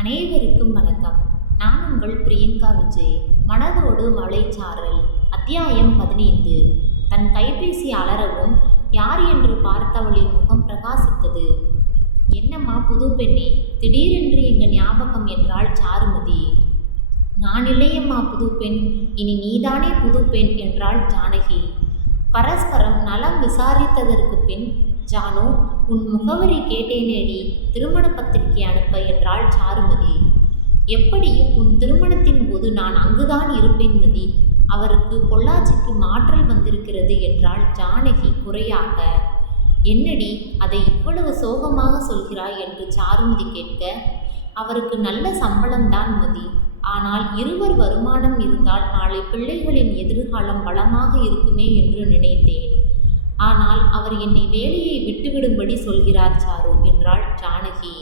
அனைவருக்கும் வணக்கம். நான் உங்கள் பிரியங்கா விஜய் மனதோடு மலைச்சாரல் அத்தியாயம் பதினைந்து. தன் கைபேசி அலறவும் யார் என்று பார்த்தவளின் முகம் பிரகாசித்தது. என்னம்மா புது பெண்ணே திடீரென்று எங்கள் ஞாபகம் என்றாள் சாருமதி. நான் இல்லையம்மா புது பெண் இனி நீதானே புது பெண் என்றாள் ஜானகி. பரஸ்பரம் நலம் விசாரித்ததற்கு பின் ஜானு உன் முகவரி கேட்டேனேடி திருமண பத்திரிகை அனுப்ப என்றாள் சாருமதி. எப்படியும் உன் திருமணத்தின் போது நான் அங்குதான் இருப்பேன் மதி. அவருக்கு பொள்ளாச்சிக்கு மாற்றல் வந்திருக்கிறது என்றாள் ஜானகி குறையாக. என்னடி அதை இவ்வளவு சோகமாக சொல்கிறாய் என்று சாருமதி கேட்க அவருக்கு நல்ல சம்பளம்தான் மதி. ஆனால் இருவர் வருமானம் இருந்தால் நாளை பிள்ளைகளின் எதிர்காலம் வளமாக இருக்குமே என்று நினைத்தேன். ஆனால் அவர் என்னை வேலையை விட்டுவிடும்படி சொல்கிறார் சாரு என்றாள் ஜானகி.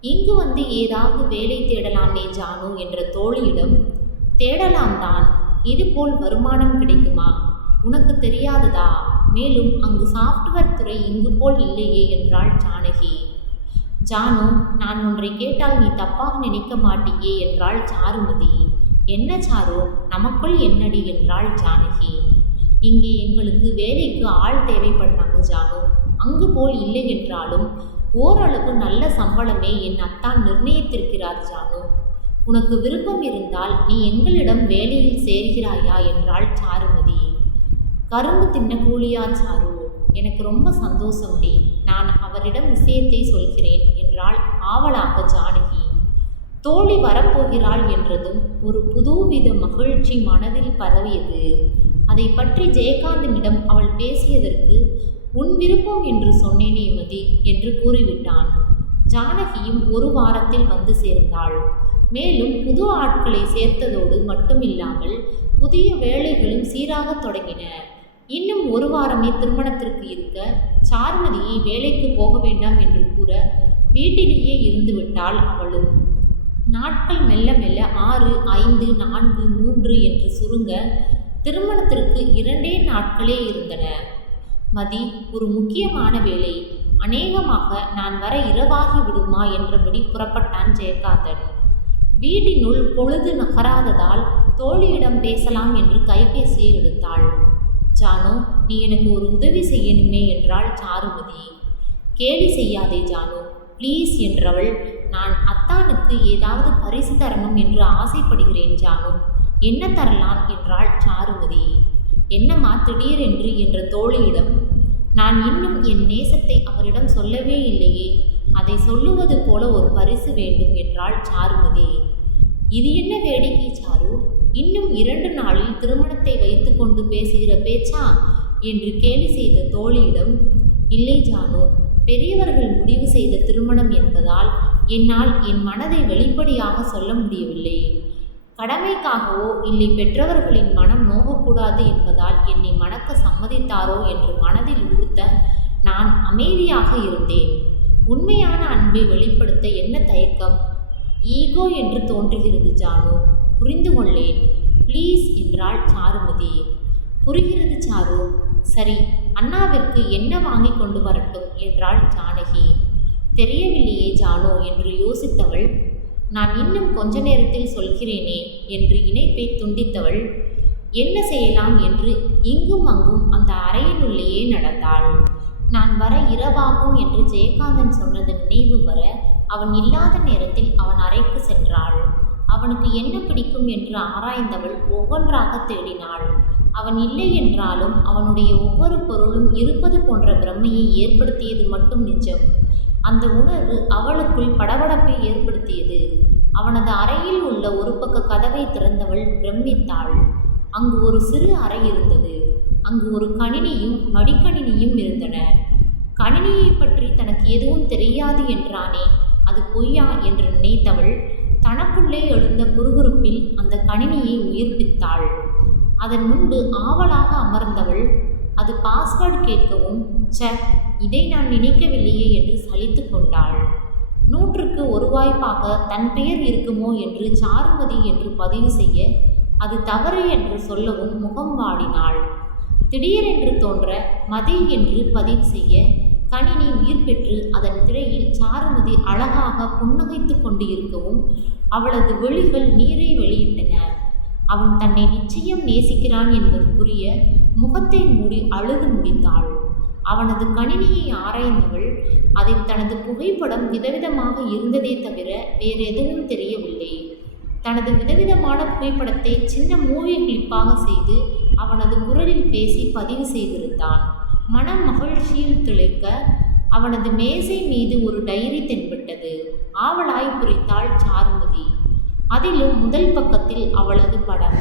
இங்கு வந்து ஏதாவது வேலை தேடலாமே ஜானு என்ற தோழியிடம். தேடலாம் தான் இதுபோல் வருமானம் கிடைக்குமா? உனக்கு தெரியாததா? மேலும் அங்கு சாஃப்ட்வேர் துறை இங்கு போல் இல்லையே என்றாள் ஜானகி. ஜானு நான் ஒன்றை கேட்டால் நீ தப்பாக நினைக்க மாட்டியே என்றாள் சாருமதி. என்ன சாரு நமக்குள் என்னடி? என்றாள் ஜானகி. இங்கே எங்களுக்கு வேலைக்கு ஆள் தேவைப்படுறாங்க ஜானு. அங்கு போல் இல்லை என்றாலும் ஓரளவு நல்ல சம்பளமே என் அத்தான் நிர்ணயித்திருக்கிறார் ஜானு. உனக்கு விருப்பம் இருந்தால் நீ எங்களிடம் வேலையில் சேர்கிறாயா என்றாள் சாருமதி. கரும்பு தின்ன கூலியா சாரு எனக்கு ரொம்ப சந்தோஷம் டி. நான் அவரிடம் விஷயத்தை சொல்கிறேன் என்றாள் ஆவலாக ஜானகி. தோழி வரப்போகிறாள் என்றதும் ஒரு புதுவித மகிழ்ச்சி மனதில் பரவியது. அதை பற்றி ஜெயகாந்தனிடம் அவள் பேசியதற்கு உன் விருப்பம் என்று சொன்னேனே மதி என்று கூறிவிட்டான். ஜானகியும் ஒரு வாரத்தில் வந்து சேர்ந்தாள். மேலும் புது ஆட்களை சேர்த்ததோடு மட்டுமில்லாமல் புதிய வேலைகளும் சீராக தொடங்கின. இன்னும் ஒரு வாரமே திருமணத்திற்கு இருக்க சார்மதியை வேலைக்கு போக வேண்டாம் என்று கூற வீட்டிலேயே இருந்து விட்டாள் அவளும். நாட்கள் மெல்ல மெல்ல ஆறு ஐந்து நான்கு மூன்று என்று சுருங்க திருமணத்திற்கு இரண்டே நாட்களே இருந்தன. மதி ஒரு முக்கியமான வேலை அநேகமாக நான் வர இரவாகி விடுமா என்றபடி புறப்பட்டான் ஜெயகாந்தன் வீட்டினுள் பொழுது நகராததால் தோழியிடம் பேசலாம் என்று கைபேசியை எடுத்தாள். ஜானு நீ எனக்கு ஒரு உதவி செய்யணுமே என்றாள் சாருமதி. கேலி செய்யாதே ஜானு ப்ளீஸ் என்றவள். நான் அத்தானுக்கு ஏதாவது பரிசு தரணும் என்று ஆசைப்படுகிறேன் ஜானு. என்ன தரலாம் என்றாள் சாருமதி. என்னம்மா திடீரென்று என்ற தோழியிடம். நான் இன்னும் என் நேசத்தை அவரிடம் சொல்லவே இல்லையே. அதை சொல்லுவது போல ஒரு பரிசு வேண்டும் என்றாள் சாருமதி. இது என்ன வேடிக்கை சாரு? இன்னும் இரண்டு நாளில் திருமணத்தை வைத்துக்கொண்டு பேசுகிற பேச்சா? என்று கேலி செய்த தோழியிடம் இல்லை ஜானு பெரியவர்கள் முடிவு செய்த திருமணம் என்பதால் என்னால் என் மனதை வெளிப்படையாக சொல்ல முடியவில்லை. கடமைக்காகவோ இல்லை பெற்றவர்களின் மனம் நோகக்கூடாது என்பதால் என்னை மணக்க சம்மதித்தாரோ என்று மனதில் உறுத்த நான் அமைதியாக இருந்தேன். உண்மையான அன்பை வெளிப்படுத்த என்ன தயக்கம்? ஈகோ என்று தோன்றுகிறது ஜானு. புரிந்து கொள்ளேன். ப்ளீஸ் என்றாள் சாருமதி. புரிகிறது சாரு. சரி அண்ணாவிற்கு என்ன வாங்கி கொண்டு வரட்டும்? என்றாள் ஜானகி. தெரியவில்லையே ஜானோ என்று யோசித்தவள் நான் இன்னும் கொஞ்ச நேரத்தில் சொல்கிறேனே என்று இணைப்பை துண்டித்தவள். என்ன செய்யலாம் என்று இங்கும் அங்கும் அந்த அறையினுள்ளேயே நடந்தாள். நான் வர இரவாகும் என்று ஜெயகாந்தன் சொன்னது நினைவு வர அவன் இல்லாத நேரத்தில் அவன் அறைக்கு சென்றாள். அவனுக்கு என்ன பிடிக்கும் என்று ஆராய்ந்தவள் ஒவ்வொன்றாக தேடினாள். அவன் இல்லை என்றாலும் அவனுடைய ஒவ்வொரு பொருளும் இருப்பது போன்ற பிரம்மையை ஏற்படுத்தியது மட்டும் நிஜம். அந்த உணர்வு அவளுக்குள் படபடப்பை ஏற்படுத்தியது. அவனது அறையில் உள்ள ஒரு பக்க கதவை திறந்தவள் பிரமித்தாள். அங்கு ஒரு சிறு அறை இருந்தது. அங்கு ஒரு கணினியும் மடிக்கணினியும் இருந்தன. கணினியை பற்றி தனக்கு எதுவும் தெரியாது என்றானே அது பொய்யா என்று நினைத்தவள் தனக்குள்ளே எழுந்த குறுகுறுப்பில் அந்த கணினியை உயிர்ப்பித்தாள். அதன் முன்பு ஆவலாக அமர்ந்தவள் அது பாஸ்வேர்டு கேட்கவும் ச இதை நான் நினைக்கவில்லையே என்று சலித்து கொண்டாள். நூற்றுக்கு ஒரு வாய்ப்பாக தன் பெயர் இருக்குமோ என்று சாருமதி என்று பதிவு செய்ய அது தவறு என்று சொல்லவும் முகம் வாடினாள். திடீரென்று தோன்ற மதி என்று பதிவு செய்ய கணினி உயிர் பெற்று அதன் திரையில் சாருமதி அழகாக புன்னகைத்து கொண்டு இருக்கவும் அவளது விழிகள் நீரை வெளியிட்டன. அவன் தன்னை நிச்சயம் நேசிக்கிறான் என்பது புரிய முகத்தை மூடி அழுது முடித்தாள். அவனது கணினியை ஆராய்ந்தவள் அதில் தனது புகைப்படம் விதவிதமாக இருந்ததே தவிர வேறு எதுவும் தெரியவில்லை. தனது விதவிதமான புகைப்படத்தை சின்ன மூவி கிளிப்பாக செய்து அவனது குரலில் பேசி பதிவு செய்திருந்தான். மன மகிழ்ச்சியில் திளைக்க அவனது மேசை மீது ஒரு டைரி தென்பட்டது. ஆவலாய் புரித்தாள் சாருமதி. அதிலும் முதல் பக்கத்தில் அவளது படம்.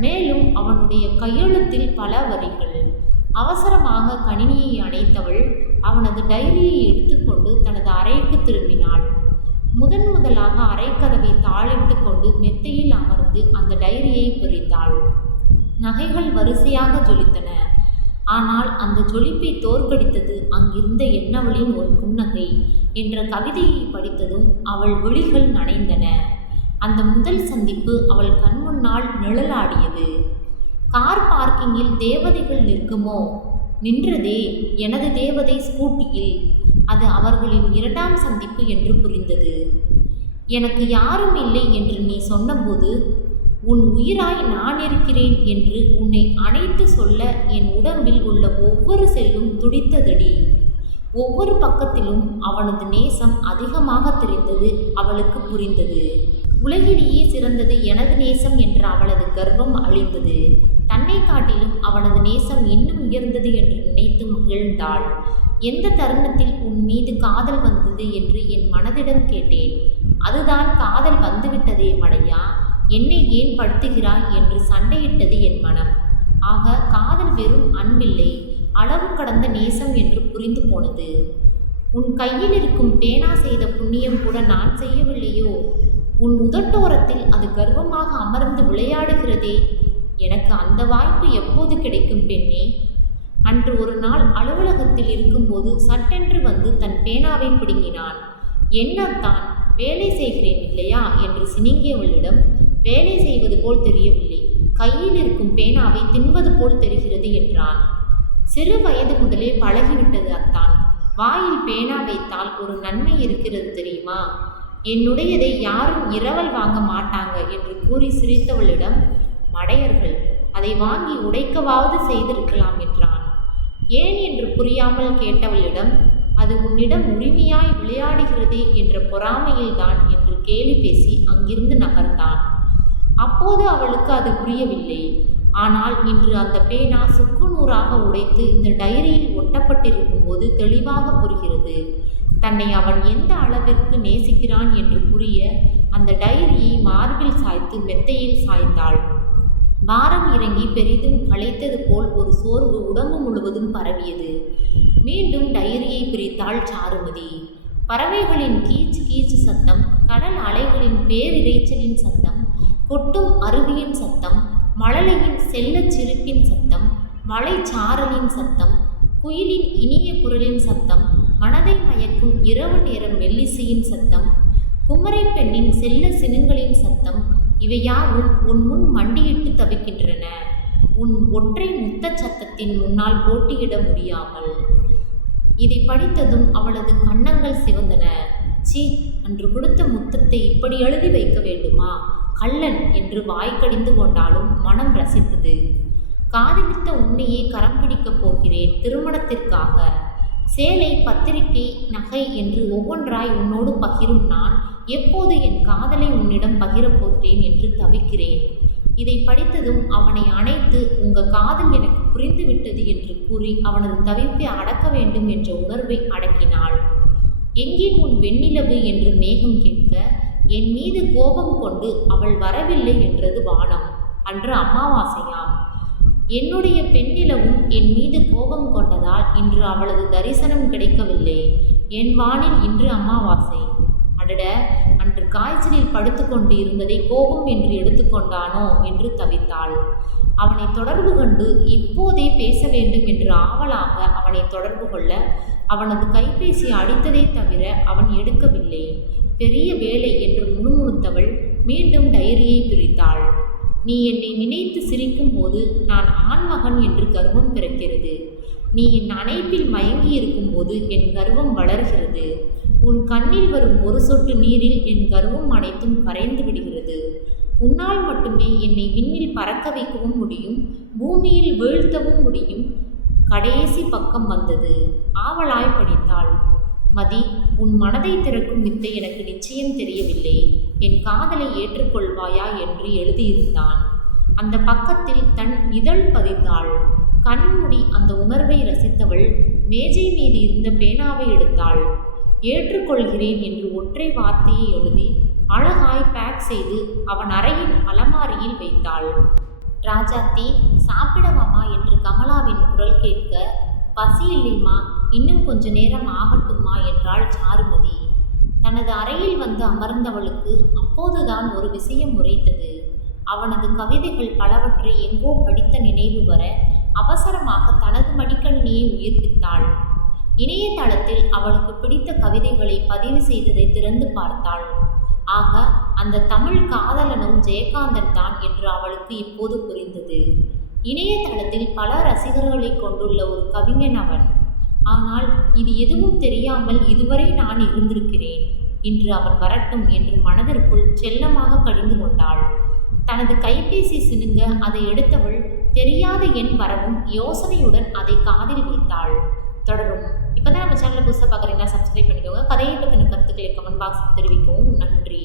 மேலும் அவனுடைய கையெழுத்தில் பல வரிகள். அவசரமாக கணினியை அணைத்தவள் அவனது டைரியை எடுத்துக்கொண்டு தனது அறைக்கு திரும்பினாள். முதன் முதலாக அறைக்கதவை தாளிட்டு கொண்டு மெத்தையில் அமர்ந்து அந்த டைரியை பிரித்தாள். நகைகள் வரிசையாக ஜொலித்தன. ஆனால் அந்த ஜொலிப்பை தோற்கடித்தது அங்கிருந்த என்னவளின் ஒரு புன்னகை என்ற கவிதையை படித்ததும் அவள் விழிகள் நனைந்தன. அந்த முதல் சந்திப்பு அவள் கண்முன்னால் நிழலாடியது. கார் பார்க்கிங்கில் தேவதைகள் நிற்குமோ? நின்றதே எனது தேவதை ஸ்கூட்டியில். அது அவர்களின் இரண்டாம் சந்திப்பு என்று புரிந்தது. எனக்கு யாரும் இல்லை என்று நீ சொன்னபோது உன் உயிராய் நான் இருக்கிறேன் என்று உன்னை அணைத்து சொல்ல என் உடம்பில் உள்ள ஒவ்வொரு செல்லும் துடித்ததடி. ஒவ்வொரு பக்கத்திலும் அவனது நேசம் அதிகமாக தெரிந்தது அவளுக்கு புரிந்தது. உலகிலேயே சிறந்தது எனது நேசம் என்ற அவளது கர்வம் அழிந்தது. தன்னை காட்டிலும் அவனது நேசம் இன்னும் உயர்ந்தது என்று நினைத்து மகிழ்ந்தாள். எந்த தருணத்தில் உன் மீது காதல் வந்தது என்று என் மனதிடம் கேட்டேன். அதுதான் காதல் வந்துவிட்டதே மடையா. என்னை ஏன் படுத்துகிறாய் என்று சண்டையிட்டது என் மனம். ஆக காதல் வெறும் அன்பில்லை அளவு கடந்த நேசம் என்று புரிந்து போனது. உன் கையில் இருக்கும் பேனா செய்த புண்ணியம் கூட நான் செய்யவில்லையோ? உன் உதட்டோரத்தில் அது கர்வமாக அமர்ந்து விளையாடுகிறதே. எனக்கு அந்த வாய்ப்பு எப்போது கிடைக்கும் பெண்ணே? அன்று ஒரு நாள் அலுவலகத்தில் இருக்கும்போது சட்டென்று வந்து தன் பேனாவை பிடுங்கினான். என்னத்தான் வேலை செய்கிறேன் இல்லையா? என்று சினிங்கியவளிடம். வேலை செய்வது போல் தெரியவில்லை. கையில் இருக்கும் பேனாவை தின்பது போல் தெரிகிறது என்றான். சிறு வயது முதலே பழகிவிட்டது அத்தான். வாயில் பேனா வைத்தால் ஒரு நன்மை இருக்கிறது தெரியுமா? என்னுடையதை யாரும் இரவல் வாங்க மாட்டாங்க என்று கூறி சிரித்தவளிடம் மடையர்கள் அதை வாங்கி உடைக்கவாவது செய்திருக்கலாம் என்றான். ஏன்? என்று புரியாமல் கேட்டவளிடம் அது உன்னிடம் உரிமையாய் விளையாடுகிறதே என்ற பொறாமையில்தான் என்று கேலி பேசி அங்கிருந்து நகர்ந்தான். அப்போது அவளுக்கு அது புரியவில்லை. ஆனால் இன்று அந்த பேனா சுக்குநூறாக உடைத்து இந்த டைரியில் ஒட்டப்பட்டிருக்கும் போது தெளிவாக புரிகிறது. தன்னை அவன் எந்த அளவிற்கு நேசிக்கிறான் என்று புரிய அந்த டைரியை மார்பில் சாய்த்து மெத்தையில் சாய்ந்தாள். பாரம் இறங்கி பெரிதும் களைத்தது போல் ஒரு சோர்வு உடம்பு முழுவதும் பரவியது. மீண்டும் டைரியை பிரித்தாள் சாருமதி. பறவைகளின் கீச்சு கீச்சு சத்தம் கடல் அலைகளின் பேரிரைச்சலின் சத்தம் கொட்டும் அருவியின் சத்தம் மழலையின் செல்லச் சிரிப்பின் சத்தம் மலைச்சாரலின் சத்தம் குயிலின் இனிய குரலின் சத்தம் மனதை மயக்கும் இரவு நேரம் மெல்லிசையின் சத்தம் குமரை பெண்ணின் செல்ல சினுங்களின் சத்தம் இவையாவும் உன் முன் மண்டியிட்டு தவிக்கின்றன. உன் ஒற்றை முத்த சத்தத்தின் முன்னால் போட்டியிட முடியாமல். இதை படித்ததும் அவளது கன்னங்கள் சிவந்தன. சி அன்று கொடுத்த முத்தத்தை இப்படி எழுதி வைக்க வேண்டுமா? கள்ளன் என்று வாய்க்கடிந்து கொண்டாலும் மனம் ரசித்தது. காதலித்த உண்மையை கரம் பிடிக்கப் போகிறேன் திருமணத்திற்காக. சேலை பத்திரிகை நகை என்று ஒவ்வொன்றாய் உன்னோடு பகிரும் நான் எப்போது என் காதலை உன்னிடம் பகிரப் போகிறேன் என்று தவிக்கிறேன். இதை படித்ததும் அவனை அணைத்து உங்க காதல் எனக்கு புரிந்துவிட்டது என்று கூறி அவனது தவிப்பை அடக்க வேண்டும் என்ற உணர்வை அடக்கினாள். எங்கே உன் வெண்ணிலவு? என்று மேகம் கேட்க என் மீது கோபம் கொண்டு அவள் வரவில்லை என்றது வானம். அன்று அமாவாசையா? என்னுடைய பெண்ணிலவும் என் மீது கோபம் கொண்டதால் இன்று அவளது தரிசனம் கிடைக்கவில்லை. என் வானில் இன்று அமாவாசை. அடட அன்று காய்ச்சலில் படுத்துக்கொண்டு இருந்ததை கோபம் என்று எடுத்துக்கொண்டானோ என்று தவித்தாள். அவனை தொடர்பு கொண்டு இப்போதே பேச வேண்டும் என்று ஆவலாக அவனை தொடர்பு கொள்ள அவனது கைபேசி அடித்ததை தவிர அவன் எடுக்கவில்லை. பெரிய வேலை என்று முணுமுணுத்தவள் மீண்டும் டைரியை பிரித்தாள். நீ என்னை நினைத்து சிரிக்கும் போது நான் ஆண்மகன் என்று கர்வம் பிறக்கிறது. நீ என் அணைப்பில் மயங்கி இருக்கும்போது என் கர்வம் வளர்கிறது. உன் கண்ணில் வரும் ஒரு சொட்டு நீரில் என் கர்வம் அனைத்தும் கரைந்து விடுகிறது. உன்னால் மட்டுமே என்னை விண்ணில் பறக்க வைக்கவும் முடியும் பூமியில் வீழ்த்தவும் முடியும். கடைசி பக்கம் வந்தது. ஆவலாய் படித்தாள். மதி உன் மனதை திறக்கும் வித்தை எனக்கு நிச்சயம் தெரியவில்லை. என் காதலை ஏற்றுக்கொள்வாயா என்று எழுதியிருந்தான். அந்த பக்கத்தில் தன் இதழ் பதித்தாள் கண்மூடி அந்த உணர்வை ரசித்தவள் மேஜை மீது இருந்த பேனாவை எடுத்தாள். ஏற்றுக்கொள்கிறேன் என்று ஒற்றை வார்த்தையை எழுதி அழகாய் பேக் செய்து அவன் அறையின் அலமாரியில் வைத்தாள். ராஜாத்தி சாப்பிடவாமா என்று கமலாவின் குரல் கேட்க பசி இல்லைம்மா இன்னும் கொஞ்ச நேரம் ஆகட்டுமா என்றாள் சாருமதி. தனது அறையில் வந்து அமர்ந்தவளுக்கு அப்போதுதான் ஒரு விஷயம் உரைத்தது. அவனது கவிதைகள் பலவற்றை எங்கோ படித்த நினைவு வர அவசரமாக தனது மடிக்கணினியை உயிர்ப்பித்தாள். இணையதளத்தில் அவளுக்கு பிடித்த கவிதைகளை பதிவு செய்ததை திறந்து பார்த்தாள். ஆக அந்த தமிழ் காதலனும் ஜெயகாந்தன் தான் என்று அவளுக்கு இப்போது புரிந்தது. இணையதளத்தில் பல ரசிகர்களை கொண்டுள்ள ஒரு கவிஞன் அவன். ஆனால் இது எதுவும் தெரியாமல் இதுவரை நான் இருந்திருக்கிறேன் இன்று அவன் வரட்டும் என்று மனதிற்குள் செல்லமாக கடிந்து கொண்டாள். தனது கைபேசி சினுங்க அதை எடுத்தவள் தெரியாத எண் வரவும் யோசனையுடன் அதை காதில் வைத்தாள். தொடரும். இப்போ தான் நம்ம சேனலை புதுசாக பார்க்குறீங்கன்னா சப்ஸ்கிரைப் பண்ணிக்கோங்க. கதையை பற்றின கருத்துக்களை கமெண்ட் பாக்ஸ் தெரிவிக்கவும். நன்றி.